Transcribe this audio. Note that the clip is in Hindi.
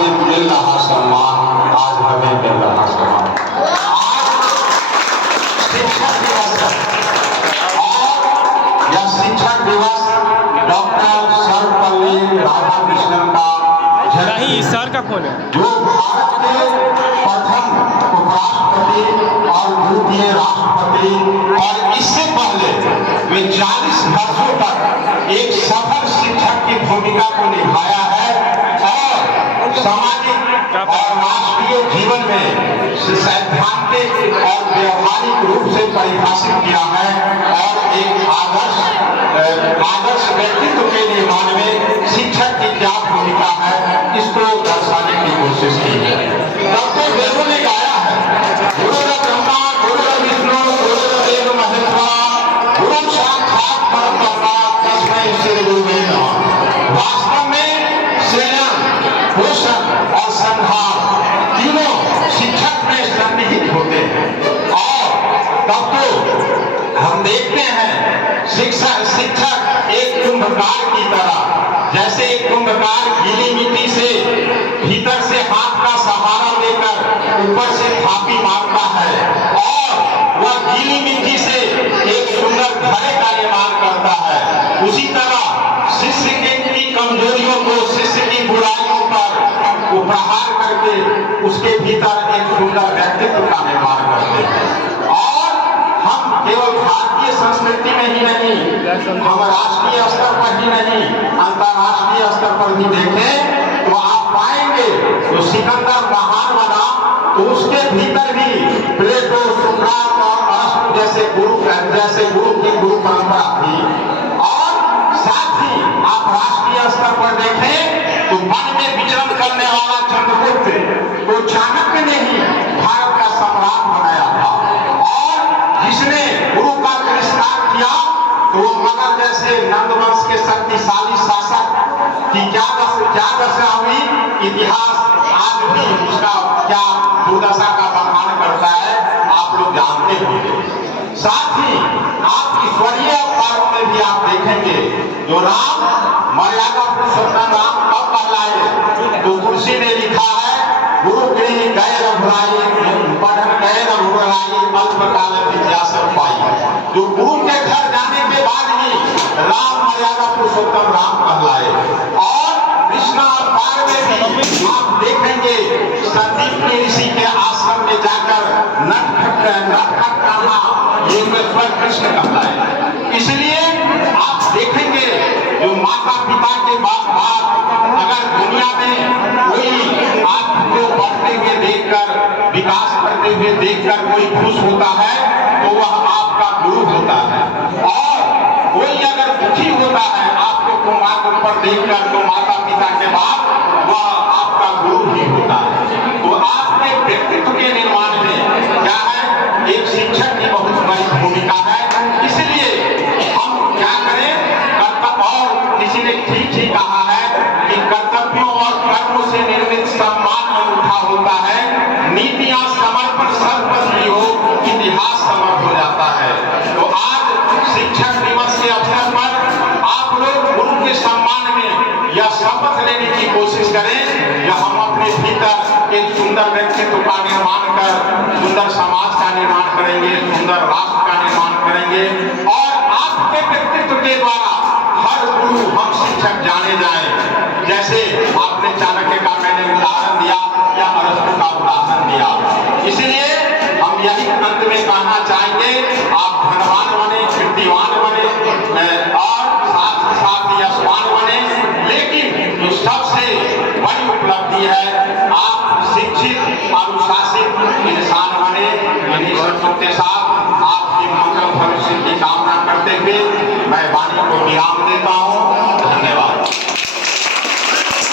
हमें मिल रहा सम्मान, आज हमें मिल रहा सम्मान। शिक्षक दिवस है और यह शिक्षक दिवस डॉक्टर सर्वपल्ली राधाकृष्णन का नहीं, सर का कौन है? जो भारत के प्रथम उपराष्ट्रपति और द्वितीय राष्ट्रपति और इससे पहले वे 40 वर्षों तक एक सफल शिक्षक की भूमिका को निभाया है और सामाजिक और राष्ट्रीय जीवन में सैद्धांतिक और व्यवहारिक रूप से परिभाषित किया है और एक आदर्श व्यक्तित्व के निर्माण में शिक्षक की क्या भूमिका है इसको दर्शाने की कोशिश की है। तब तो वेदों ने गाया है, गुरु ब्रह्मा गुरु विष्णु गुरुदेव महेश्वरा गुरु साक्षात परब्रह्म तस्मै श्री गुरुवे नमः। वास्तव में संयम, पोषण और संभाल तीनों शिक्षक में सन्निहित होते हैं और तब तो हम देखते हैं शिक्षक एक कुंभकार की तरह, जैसे एक कुंभकार गीली मिट्टी से भीतर से हाथ का सहारा लेकर ऊपर से थापी मारता है और वह गीली मिट्टी से एक सुंदर घड़े का निर्माण करता है। उसी तरह शिष्य की कमजोरियों को, शिष्य की बुराइयों पर वो प्रहार करके उसके भीतर एक सुंदर व्यक्तित्व का निर्माण करते हैं। और हम केवल भारतीय संस्कृति में ही नहीं, हम राष्ट्रीय स्तर पर ही नहीं, अंतर्राष्ट्रीय स्तर पर भी देखें तो आप पाएंगे तो सिकंदर महान बना तो उसके भीतर भी प्लेटो, सुकरात और अरस्तु जैसे गुरु की गुरु परंपरा थी। और साथ ही आप राष्ट्रीय स्तर पर देखें तो वन में विचरण करने वाला चंद्रगुप्त तो चाणक्य ने ही भारत का सम्राट बनाया था और जिसने गुरु का तिरस्कार किया तो वो मगध जैसे नंदवंश के शक्तिशाली शासक की क्या दशा हुई, इतिहास आज भी उसका क्या दुर्दशा का बखान करता है आप लोग जानते होंगे। साथ ही आप ईश्वरीय अवतारों में भी आप देखेंगे जो राम मर्यादा पुरुषोत्तम राम कब कहलाए तो तुलसी ने लिखा है, गुरु गृह गए रघुराई पढ़न गए रघुराई अल्पकाल विद्या सब पाई। जो गुरु के घर जाने के बाद ही राम मर्यादा पुरुषोत्तम राम कहलाए। और कृष्ण अवतार में भी आप देखेंगे संदीप ऋषि के आश्रम में जाकर नटखट कान्हा योगेश्वर कृष्ण कहलाए। इसलिए आप देखेंगे जो माता पिता के बाद अगर दुनिया में कोई आपको बढ़ते हुए देखकर, विकास करते हुए देखकर कोई खुश होता है तो वह आपका गुरु होता है। और कोई अगर दुखी होता है आपको कुमार पर देखकर तो माता पिता के बाद वह आपका गुरु ही होता है। तो आपके व्यक्तित्व के निर्माण में क्या है, एक शिक्षक की बहुत बड़ी भूमिका है। इसलिए हम क्या करें, कर्तव्य, और किसी ने ठीक ही कहा है कि कर्तव्यों और कर्मों से निर्मित सम्मान अनूठा होता है, नीतियां समर्पण सर्वपद की हो, इतिहास समर्थ हो जाता है। तो आज शिक्षक दिवस के अवसर पर आप लोग गुरु के सम्मान में यह शपथ लेने की कोशिश करें कि हम अपने भीतर एक सुंदर व्यक्तित्व का निर्माण कर सुंदर समाज का निर्माण करेंगे, सुंदर राष्ट्र का निर्माण करेंगे और आपके व्यक्तित्व के द्वारा हर गुरु हम शिक्षक जाने जाए। जैसे आपने चाणक्य का मैंने उदाहरण दिया या अरस्तु का उदाहरण दिया। इसलिए हम यही अंत में कहना चाहेंगे, आप धनवान बने, कीर्तिवान बने और साथ ही यशवान बने, लेकिन जो सबसे बड़ी उपलब्धि है आप शिक्षित अनुशासित इंसान बने। इन्हीं शर्तों के साथ आपके मंगल भविष्य की कामना करते हुए मैं वाणी को विराम देता हूँ।